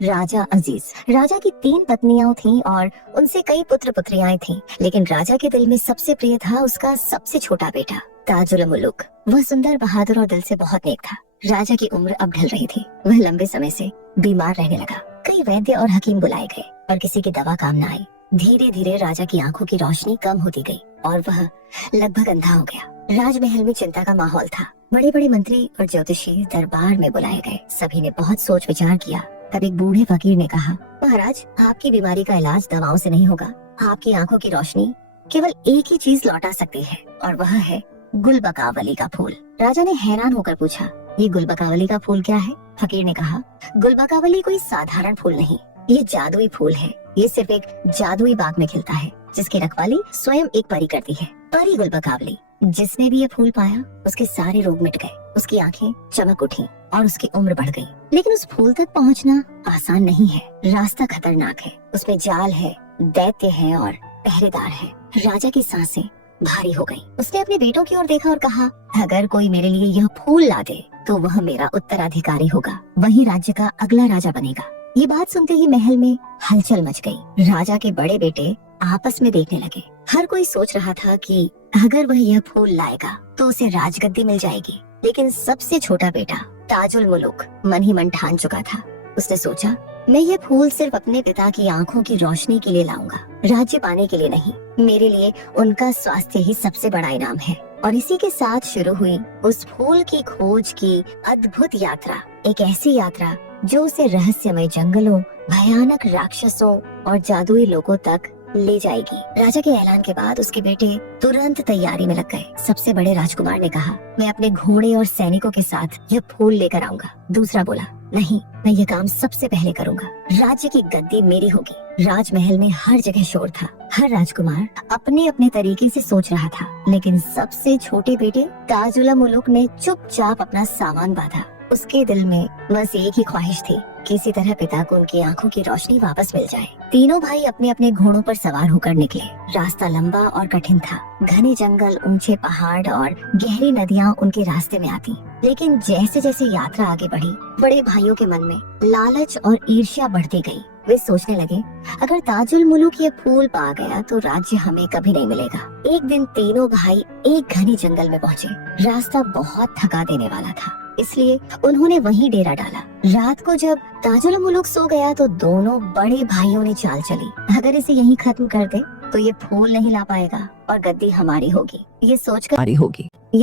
राजा अजीज। राजा की 3 पत्नियां थीं और उनसे कई पुत्र पुत्रियां थीं, लेकिन राजा के दिल में सबसे प्रिय था उसका सबसे छोटा बेटा ताजुल मुलुक। वह सुंदर, बहादुर और दिल से बहुत नेक था। राजा की उम्र अब ढल रही थी। वह लंबे समय से बीमार रहने लगा। कई वैद्य और हकीम बुलाए गए और किसी की दवा काम न आई। धीरे धीरे राजा की आंखों की रोशनी कम होती गई और वह लगभग अंधा हो गया। राजमहल में चिंता का माहौल था। बड़े बड़े मंत्री और ज्योतिषी दरबार में बुलाए गए। सभी ने बहुत सोच विचार किया। तब एक बूढ़े फकीर ने कहा, महाराज, आपकी बीमारी का इलाज दवाओं से नहीं होगा। आपकी आंखों की रोशनी केवल एक ही चीज लौटा सकती है और वह है गुलबकावली का फूल। राजा ने हैरान होकर पूछा, ये गुलबकावली का फूल क्या है? फकीर ने कहा, गुलबकावली कोई साधारण फूल नहीं, ये जादुई फूल है। ये सिर्फ एक जादुई बाग में खिलता है जिसकी रखवाली स्वयं एक परी करती है। परी गुलबकावली। जिसने भी ये फूल पाया उसके सारे रोग मिट गए, उसकी आंखें चमक उठी और उसकी उम्र बढ़ गई। लेकिन उस फूल तक पहुंचना आसान नहीं है। रास्ता खतरनाक है, उसमें जाल है, दैत्य है और पहरेदार है। राजा की सांसें भारी हो गई। उसने अपने बेटों की ओर देखा और कहा, अगर कोई मेरे लिए यह फूल ला दे तो वह मेरा उत्तराधिकारी होगा, वही राज्य का अगला राजा बनेगा। ये बात सुनते ही महल में हलचल मच गई। राजा के बड़े बेटे आपस में देखने लगे। हर कोई सोच रहा था कि अगर वह यह फूल लाएगा तो उसे राजगद्दी मिल जाएगी। लेकिन सबसे छोटा बेटा ताजुल मुलुक मन ही मन ठान चुका था। उसने सोचा, मैं ये फूल सिर्फ अपने पिता की आंखों की रोशनी के लिए लाऊंगा, राज्य पाने के लिए नहीं। मेरे लिए उनका स्वास्थ्य ही सबसे बड़ा इनाम है। और इसी के साथ शुरू हुई उस फूल की खोज की अद्भुत यात्रा। एक ऐसी यात्रा जो उसे रहस्यमय जंगलों, भयानक राक्षसों और जादुई लोगों तक ले जाएगी। राजा के ऐलान के बाद उसके बेटे तुरंत तैयारी में लग गए। सबसे बड़े राजकुमार ने कहा, मैं अपने घोड़े और सैनिकों के साथ यह फूल लेकर आऊंगा। दूसरा बोला, नहीं, मैं ये काम सबसे पहले करूंगा। राज्य की गद्दी मेरी होगी। राजमहल में हर जगह शोर था। हर राजकुमार अपने अपने तरीके से सोच रहा था, लेकिन सबसे छोटे बेटे ताजुल मुलुक ने चुपचाप अपना सामान बांधा। उसके दिल में बस एक ही ख्वाहिश थी, किसी तरह पिता को उनकी आंखों की रोशनी वापस मिल जाए। तीनों भाई अपने अपने घोड़ों पर सवार होकर निकले। रास्ता लंबा और कठिन था। घने जंगल, ऊंचे पहाड़ और गहरी नदियां उनके रास्ते में आती। लेकिन जैसे जैसे यात्रा आगे बढ़ी, बड़े भाइयों के मन में लालच और ईर्ष्या बढ़ती गई। वे सोचने लगे, अगर ताजुल मुलुक ये फूल पा गया तो राज्य हमें कभी नहीं मिलेगा। एक दिन तीनों भाई एक घने जंगल में पहुँचे। रास्ता बहुत थका देने वाला था, इसलिए उन्होंने वहीं डेरा डाला। रात को जब ताजुल मुलुक सो गया तो दोनों बड़े भाइयों ने चाल चली, अगर इसे यहीं खत्म कर दे तो ये फूल नहीं ला पाएगा और गद्दी हमारी होगी। ये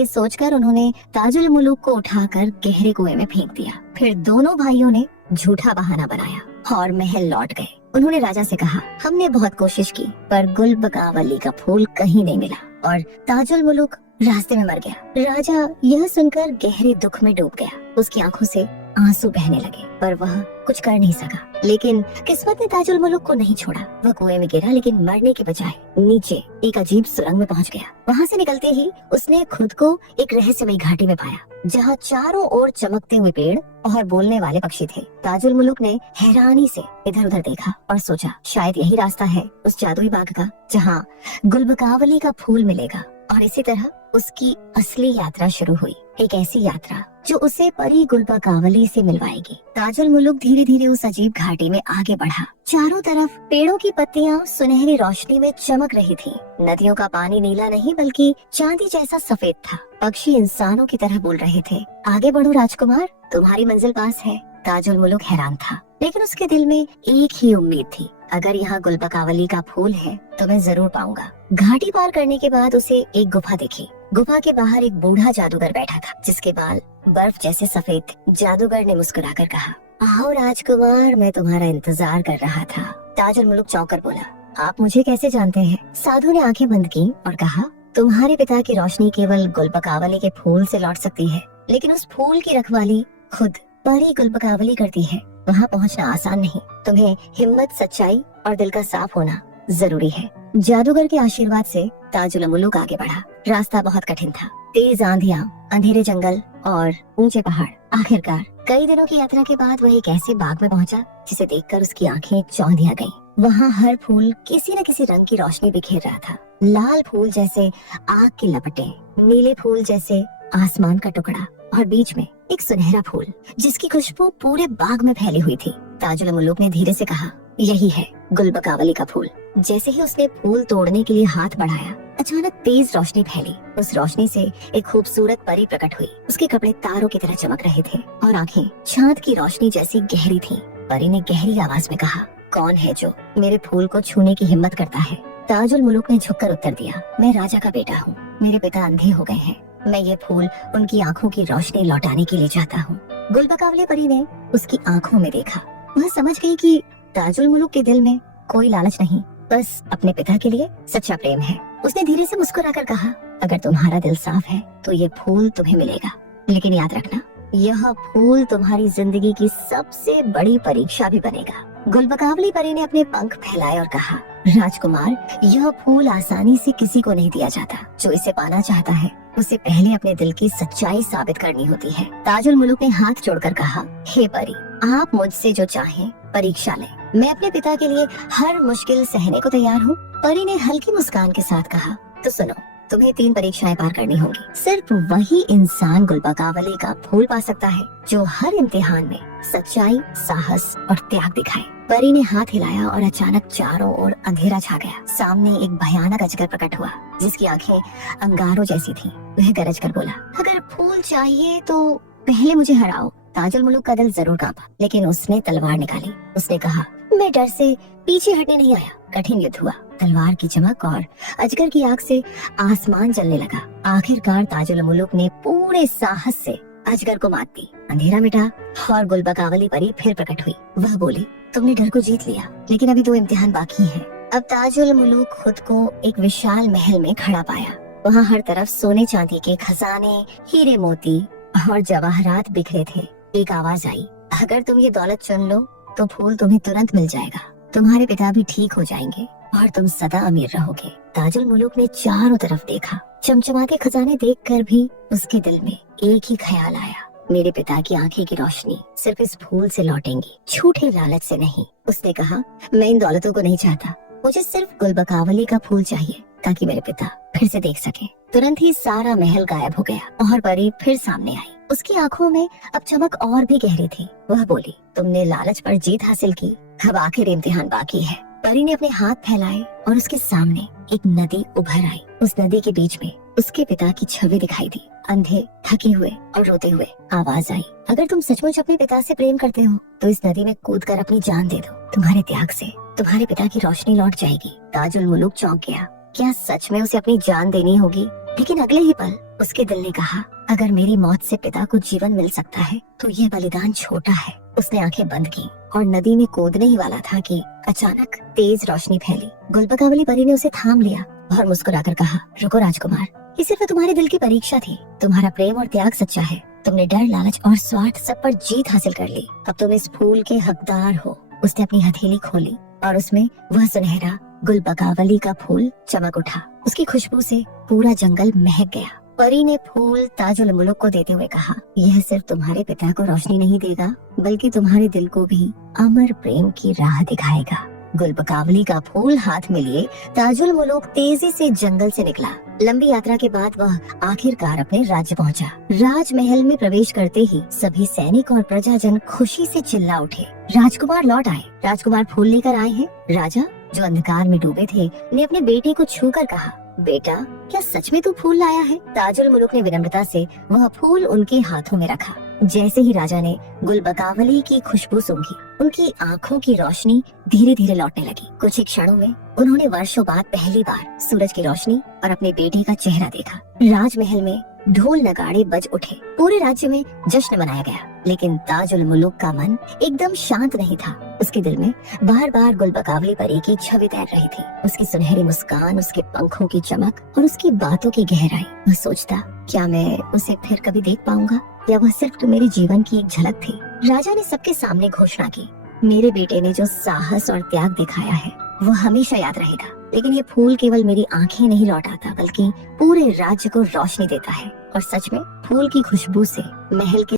सोचकर उन्होंने ताजुल मुलुक को उठाकर गहरे कुएं में फेंक दिया। फिर दोनों भाइयों ने झूठा बहाना बनाया और महल लौट गए। उन्होंने राजा से कहा, हमने बहुत कोशिश की पर गुलबकावली का फूल कहीं नहीं मिला और ताजुल मुलुक रास्ते में मर गया। राजा यह सुनकर गहरे दुख में डूब गया। उसकी आंखों से आंसू बहने लगे पर वह कुछ कर नहीं सका। लेकिन किस्मत ने ताजुल मुलुक को नहीं छोड़ा। वह कुएं में गिरा, लेकिन मरने के बजाय नीचे एक अजीब सुरंग में पहुंच गया। वहां से निकलते ही उसने खुद को एक रहस्यमय घाटी में पाया, जहां चारों ओर चमकते हुए पेड़ और बोलने वाले पक्षी थे। ताजुल मुलुक ने हैरानी से इधर उधर देखा और सोचा, शायद यही रास्ता है उस जादुई बाग का जहाँ गुलबकावली का फूल मिलेगा। और इसी तरह उसकी असली यात्रा शुरू हुई। एक ऐसी यात्रा जो उसे परी गुलबकावली से मिलवाएगी। ताजुल मुलुक धीरे धीरे उस अजीब घाटी में आगे बढ़ा। चारों तरफ पेड़ों की पत्तियां सुनहरी रोशनी में चमक रही थी। नदियों का पानी नीला नहीं बल्कि चांदी जैसा सफेद था। पक्षी इंसानों की तरह बोल रहे थे, आगे बढ़ो राजकुमार, तुम्हारी मंजिल पास है। ताजुल मुलुक हैरान था, लेकिन उसके दिल में एक ही उम्मीद थी, अगर यहाँ गुलबकावली का फूल है तो मैं जरूर पाऊंगा। घाटी पार करने के बाद उसे एक गुफा दिखी। गुफा के बाहर एक बूढ़ा जादूगर बैठा था, जिसके बाल बर्फ जैसे सफेद थे। जादूगर ने मुस्कुराकर कहा, आओ राजकुमार, मैं तुम्हारा इंतजार कर रहा था। ताजुल मुलुक चौंक कर बोला, आप मुझे कैसे जानते हैं? साधु ने आंखें बंद की और कहा, तुम्हारे पिता की रोशनी केवल गुलबकावली के फूल से लौट सकती है, लेकिन उस फूल की रखवाली खुद परी गुलबकावली करती है। वहाँ पहुँचना आसान नहीं। तुम्हें हिम्मत, सच्चाई और दिल का साफ होना जरूरी है। जादूगर के आशीर्वाद से ताजुल मुलुक आगे बढ़ा। रास्ता बहुत कठिन था। तेज आंधियां, अंधेरे जंगल और ऊंचे पहाड़। आखिरकार कई दिनों की यात्रा के बाद वह एक ऐसे बाग में पहुंचा जिसे देखकर उसकी आंखें चौंधिया गईं। वहाँ हर फूल किसी न किसी रंग की रोशनी बिखेर रहा था। लाल फूल जैसे आग की लपटें, नीले फूल जैसे आसमान का टुकड़ा और बीच में एक सुनहरा फूल जिसकी खुशबू पूरे बाग में फैली हुई थी। ताजुल मुल्क ने धीरे से कहा, यही है गुलबकावली का फूल। जैसे ही उसने फूल तोड़ने के लिए हाथ बढ़ाया, अचानक तेज रोशनी फैली। उस रोशनी से एक खूबसूरत परी प्रकट हुई। उसके कपड़े तारों की तरह चमक रहे थे और आंखें चांद की रोशनी जैसी गहरी थीं। परी ने गहरी आवाज में कहा, कौन है जो मेरे फूल को छूने की हिम्मत करता है? ताजुल मुल्क ने झुककर उत्तर दिया, मैं राजा का बेटा हूँ। मेरे पिता अंधे हो गए हैं। मैं ये फूल उनकी आंखों की रोशनी लौटाने के लिए चाहता हूँ। गुलबकावली परी ने उसकी आंखों में देखा। वह समझ गई कि ताजुल मुल्क के दिल में कोई लालच नहीं, बस अपने पिता के लिए सच्चा प्रेम है। उसने धीरे से मुस्कुराकर कहा, अगर तुम्हारा दिल साफ है तो ये फूल तुम्हें मिलेगा, लेकिन याद रखना, यह फूल तुम्हारी जिंदगी की सबसे बड़ी परीक्षा भी बनेगा। गुलबकावली परी ने अपने पंख फैलाए और कहा, राजकुमार, यह फूल आसानी से किसी को नहीं दिया जाता। जो इसे पाना चाहता है उसे पहले अपने दिल की सच्चाई साबित करनी होती है। ताजुल मुल्क ने हाथ जोड़कर कहा, हे परी, आप मुझसे जो चाहें परीक्षा लें। मैं अपने पिता के लिए हर मुश्किल सहने को तैयार हूँ। परी ने हल्की मुस्कान के साथ कहा, तो सुनो, तुम्हें 3 परीक्षाएं पार करनी होंगी। सिर्फ वही इंसान गुलबकावली का फूल पा सकता है जो हर इम्तिहान में सच्चाई, साहस और त्याग दिखाए। परी ने हाथ हिलाया और अचानक चारों ओर अंधेरा छा गया। सामने एक भयानक अजगर प्रकट हुआ जिसकी आंखें अंगारों जैसी थीं। वह गरज कर बोला, अगर फूल चाहिए तो पहले मुझे हराओ। ताजुल मुल्क का दिल जरूर कांपा, लेकिन उसने तलवार निकाली। उसने कहा, मैं डर से पीछे हटने नहीं आया। कठिन युद्ध हुआ। तलवार की चमक और अजगर की आग से आसमान जलने लगा। आखिरकार ताजुल मुल्क ने पूरे साहस से अजगर को मात दी। अंधेरा मिटा और गुलबकावली परी फिर प्रकट हुई। वह बोली, तुमने डर को जीत लिया, लेकिन अभी 2 इम्तिहान बाकी हैं। अब ताजुल मुल्क खुद को एक विशाल महल में खड़ा पाया। वहाँ हर तरफ सोने चांदी के खजाने, हीरे मोती और जवाहरात बिखरे थे। एक आवाज आई, अगर तुम ये दौलत चुन लो तो फूल तुम्हें तुरंत मिल जाएगा। तुम्हारे पिता भी ठीक हो जाएंगे और तुम सदा अमीर रहोगे। ताजुल मुल्क ने चारों तरफ देखा। चमचमाते खजाने देखकर भी उसके दिल में एक ही ख्याल आया, मेरे पिता की आंखें की रोशनी सिर्फ इस फूल से लौटेंगी, झूठे लालच से नहीं। उसने कहा, मैं इन दौलतों को नहीं चाहता, मुझे सिर्फ गुलबकावली का फूल चाहिए ताकि मेरे पिता फिर से देख सके। तुरंत ही सारा महल गायब हो गया और परी फिर सामने आई। उसकी आंखों में अब चमक और भी गहरी थी। वह बोली, तुमने लालच पर जीत हासिल की, अब आखिर इम्तिहान बाकी है। परी ने अपने हाथ फैलाए और उसके सामने एक नदी उभर आई। उस नदी के बीच में उसके पिता की छवि दिखाई दी। अंधे, थके हुए और रोते हुए आवाज आई, अगर तुम सचमुच अपने पिता से प्रेम करते हो तो इस नदी में कूदकर अपनी जान दे दो। तुम्हारे त्याग से तुम्हारे पिता की रोशनी लौट जाएगी। ताजुल मुल्क चौंक गया। क्या सच में उसे अपनी जान देनी होगी? लेकिन अगले ही पल उसके दिल ने कहा, अगर मेरी मौत से पिता को जीवन मिल सकता है तो ये बलिदान छोटा है। उसने आंखें बंद की और नदी में कूदने ही वाला था कि अचानक तेज रोशनी फैली। गुलबकावली परी ने उसे थाम लिया और मुस्कुराकर कहा, रुको राजकुमार, ये सिर्फ तुम्हारे दिल की परीक्षा थी। तुम्हारा प्रेम और त्याग सच्चा है। तुमने डर, लालच और स्वार्थ सब पर जीत हासिल कर ली। अब तुम इस फूल के हकदार हो। उसने अपनी हथेली खोली और उसमें वह सुनहरा गुलबकावली का फूल चमक उठा। उसकी खुशबू से पूरा जंगल महक गया। परी ने फूल ताजुल मुल्क को देते हुए कहा, यह सिर्फ तुम्हारे पिता को रोशनी नहीं देगा, बल्कि तुम्हारे दिल को भी अमर प्रेम की राह दिखाएगा। गुलबकावली का फूल हाथ में लिए ताजुल मुल्क तेजी से जंगल से निकला। लंबी यात्रा के बाद वह आखिरकार अपने राज्य पहुंचा। राजमहल में प्रवेश करते ही सभी सैनिक और प्रजाजन खुशी से चिल्ला उठे, राजकुमार लौट आए। राजकुमार फूल लेकर आए हैं। राजा, जो अंधकार में डूबे थे, ने अपने बेटे को छूकर कहा, बेटा, क्या सच में तू फूल लाया है? ताजुल मुल्क ने विनम्रता से वह फूल उनके हाथों में रखा। जैसे ही राजा ने गुलबकावली की खुशबू सूंघी, उनकी आंखों की रोशनी धीरे धीरे लौटने लगी। कुछ ही क्षणों में उन्होंने वर्षों बाद पहली बार सूरज की रोशनी और अपने बेटे का चेहरा देखा। राजमहल में ढोल नगाड़े बज उठे। पूरे राज्य में जश्न मनाया गया, लेकिन ताजुल मुल्क का मन एकदम शांत नहीं था। उसके दिल में बार बार गुलबकावली परी की छवि तैर रही थी। उसकी सुनहरी मुस्कान, उसके पंखों की चमक और उसकी बातों की गहराई। वह सोचता, क्या मैं उसे फिर कभी देख पाऊंगा, या वह सिर्फ तो मेरे जीवन की एक झलक थी। राजा ने सबके सामने घोषणा की, मेरे बेटे ने जो साहस और त्याग दिखाया है वो हमेशा याद रहेगा। लेकिन ये फूल केवल मेरी आंखें नहीं लौटाता, बल्कि पूरे राज्य को रोशनी देता है। और सच में फूल की खुशबू से महल के